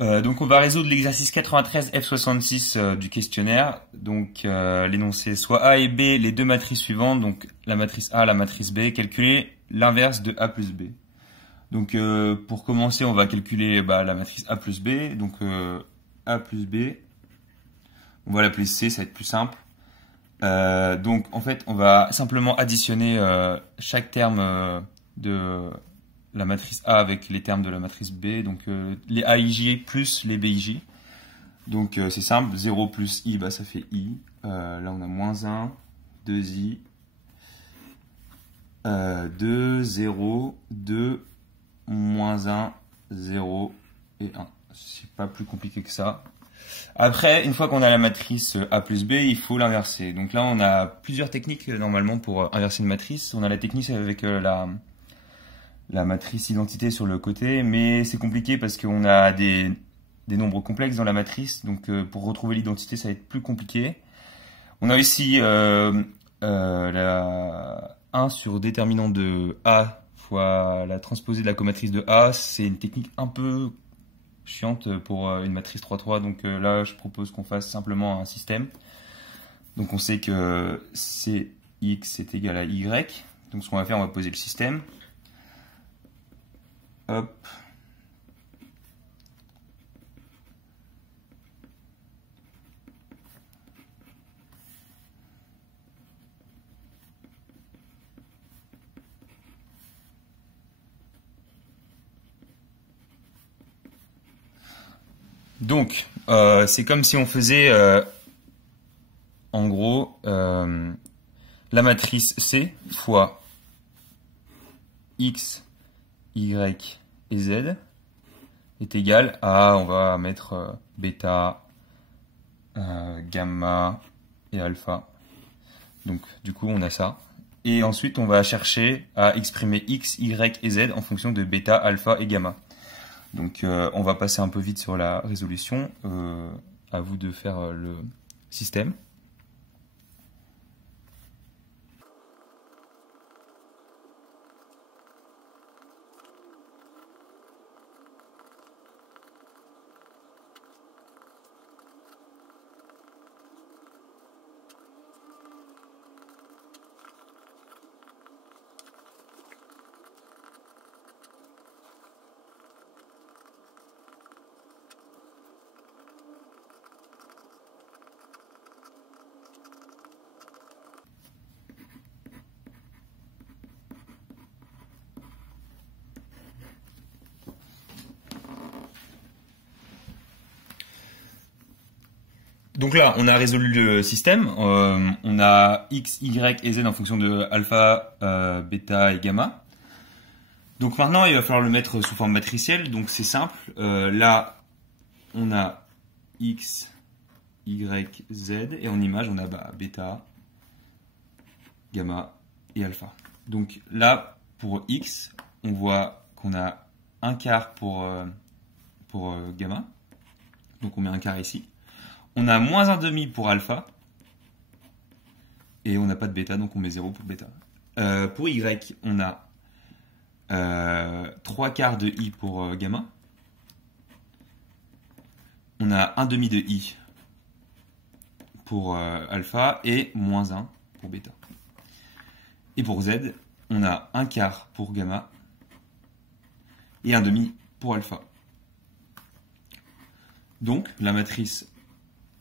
Donc on va résoudre l'exercice 93 F66 du questionnaire. Donc l'énoncé soit A et B, les deux matrices suivantes, donc la matrice A, la matrice B, calculer l'inverse de A plus B. Donc pour commencer, on va calculer la matrice A plus B. Donc A plus B, on va l'appeler C, ça va être plus simple. Donc en fait, on va simplement additionner chaque terme de la matrice A avec les termes de la matrice B, donc les AIJ plus les BIJ. Donc c'est simple, 0 plus I, ça fait I. Là on a moins 1, 2I, 2, 0, 2, moins 1, 0 et 1. C'est pas plus compliqué que ça. Après, une fois qu'on a la matrice A plus B, il faut l'inverser. Donc là, on a plusieurs techniques normalement pour inverser une matrice. On a la technique avec la matrice identité sur le côté, mais c'est compliqué parce qu'on a des nombres complexes dans la matrice. Donc pour retrouver l'identité, ça va être plus compliqué. On a aussi la 1 sur déterminant de A fois la transposée de la comatrice de A. C'est une technique un peu chiante pour une matrice 3-3, donc là je propose qu'on fasse simplement un système. Donc on sait que Cx est égal à Y, donc ce qu'on va faire, on va poser le système. Hop. Donc, c'est comme si on faisait, en gros, la matrice C fois X, Y et Z est égale à, on va mettre bêta, gamma et alpha. Donc, du coup, on a ça. Et ensuite, on va chercher à exprimer X, Y et Z en fonction de bêta, alpha et gamma. Donc on va passer un peu vite sur la résolution, à vous de faire le système. Donc là, on a résolu le système. On a X, Y et Z en fonction de alpha, bêta et gamma. Donc maintenant, il va falloir le mettre sous forme matricielle. Donc c'est simple. Là, on a X, Y, Z. Et en image, on a bêta, gamma et alpha. Donc là, pour X, on voit qu'on a un quart pour gamma. Donc on met un quart ici. On a moins un demi pour alpha. Et on n'a pas de bêta, donc on met 0 pour bêta. Pour Y, on a 3 quarts de I pour gamma. On a un demi de I pour alpha et moins 1 pour bêta. Et pour Z, on a un quart pour gamma et un demi pour alpha. Donc la matrice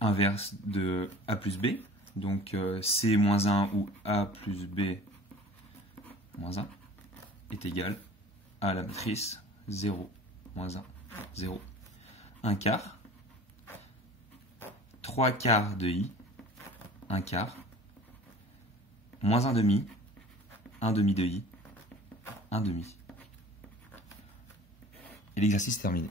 inverse de A plus B, donc C moins 1 ou A plus B moins 1 est égal à la matrice 0, moins 1, 0, 1 quart, 3 quarts de I, 1 quart, moins 1 demi de I, 1 demi. Et l'exercice est terminé.